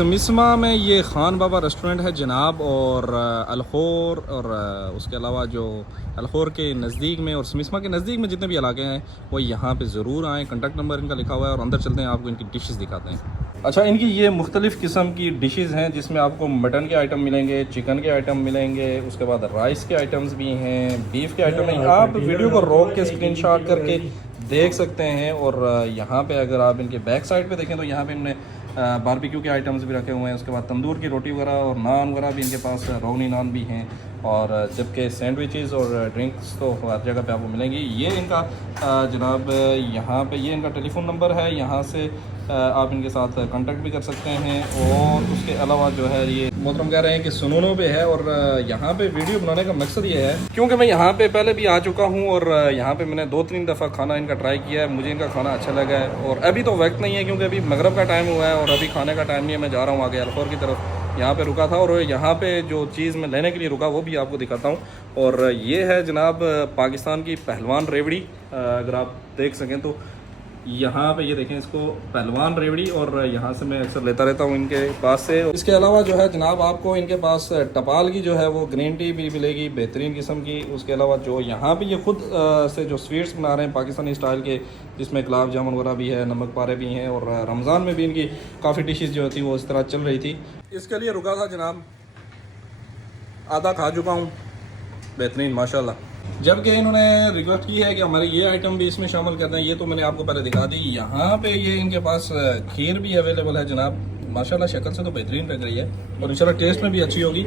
समिस्मा में ये खान बाबा रेस्टोरेंट है जनाब, और अलखोर और उसके अलावा जो अलखोर के नज़दीक में और समिस्मा के नज़दीक में जितने भी इलाके हैं वो यहाँ पे ज़रूर आएँ। कॉन्टैक्ट नंबर इनका लिखा हुआ है और अंदर चलते हैं, आपको इनकी डिशेस दिखाते हैं। अच्छा, इनकी ये मुख्तलिफ़ किस्म की डिशेस हैं जिसमें आपको मटन के आइटम मिलेंगे, चिकन के आइटम मिलेंगे, उसके बाद राइस के आइटम्स भी हैं, बीफ के आइटम हैं। आप वीडियो को रोक के स्क्रीनशॉट करके देख सकते हैं। और यहाँ पे अगर आप इनके बैक साइड पे देखें तो यहाँ पे इन्होंने बारबेक्यू के आइटम्स भी रखे हुए हैं। उसके बाद तंदूर की रोटी वगैरह और नान वगैरह भी इनके पास, रोगनी नान भी हैं। और जबकि सैंडविचेस और ड्रिंक्स तो हर जगह पे आपको मिलेंगी। ये इनका जनाब यहाँ पे ये इनका टेलीफोन नंबर है, यहाँ से आप इनके साथ कांटेक्ट भी कर सकते हैं। और उसके अलावा जो है ये मोहतरम कह रहे हैं कि सुनूनो पे है। और यहाँ पे वीडियो बनाने का मकसद ये है क्योंकि मैं यहाँ पे पहले भी आ चुका हूँ और यहाँ पे मैंने 2-3 दफ़ा खाना इनका ट्राई किया है, मुझे इनका खाना अच्छा लगा है। और अभी तो वक्त नहीं है क्योंकि अभी मगरब का टाइम हुआ है और अभी खाने का टाइम नहीं है। मैं जा रहा हूँ आगे अलखोर की तरफ, यहाँ पे रुका था और यहाँ पे जो चीज़ मैं लेने के लिए रुका वो भी आपको दिखाता हूँ। और ये है जनाब पाकिस्तान की पहलवान रेवड़ी, अगर आप देख सकें तो यहाँ पे ये देखें इसको, पहलवान रेवड़ी। और यहाँ से मैं अक्सर लेता रहता हूँ इनके पास से। इसके अलावा जो है जनाब आपको इनके पास टपाल की जो है वो ग्रीन टी भी मिलेगी बेहतरीन किस्म की। उसके अलावा जो यहाँ पे ये खुद से जो स्वीट्स बना रहे हैं पाकिस्तानी स्टाइल के, जिसमें गुलाब जामुन वगैरह भी है, नमक पारे भी हैं। और रमज़ान में भी इनकी काफ़ी डिशेज़ जो थी वो इस तरह चल रही थी। इसके लिए रुका था जनाब, आधा खा चुका हूँ, बेहतरीन माशाल्लाह। जबकि इन्होंने रिक्वेस्ट की है कि हमारे ये आइटम भी इसमें शामिल कर दें, ये तो मैंने आपको पहले दिखा दी। यहाँ पे ये इनके पास खीर भी अवेलेबल है जनाब, माशाल्लाह शक्ल से तो बेहतरीन लग रही है और इंशाल्लाह टेस्ट में भी अच्छी होगी।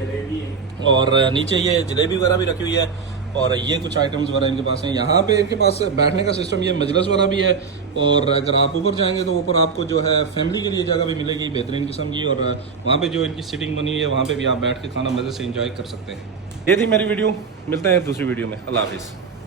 और नीचे ये जलेबी वगैरह भी रखी हुई है और ये कुछ आइटम्स वगैरह इनके पास हैं। यहाँ पे इनके पास बैठने का सिस्टम ये मजलिस वाला भी है। और अगर आप ऊपर जाएंगे तो ऊपर आपको जो है फैमिली के लिए जगह भी मिलेगी बेहतरीन किस्म की। और वहाँ पे जो इनकी सीटिंग बनी है वहाँ पे भी आप बैठ के खाना मज़े से इंजॉय कर सकते हैं। ये थी मेरी वीडियो, मिलते हैं दूसरी वीडियो में। अल्लाह हाफिज़।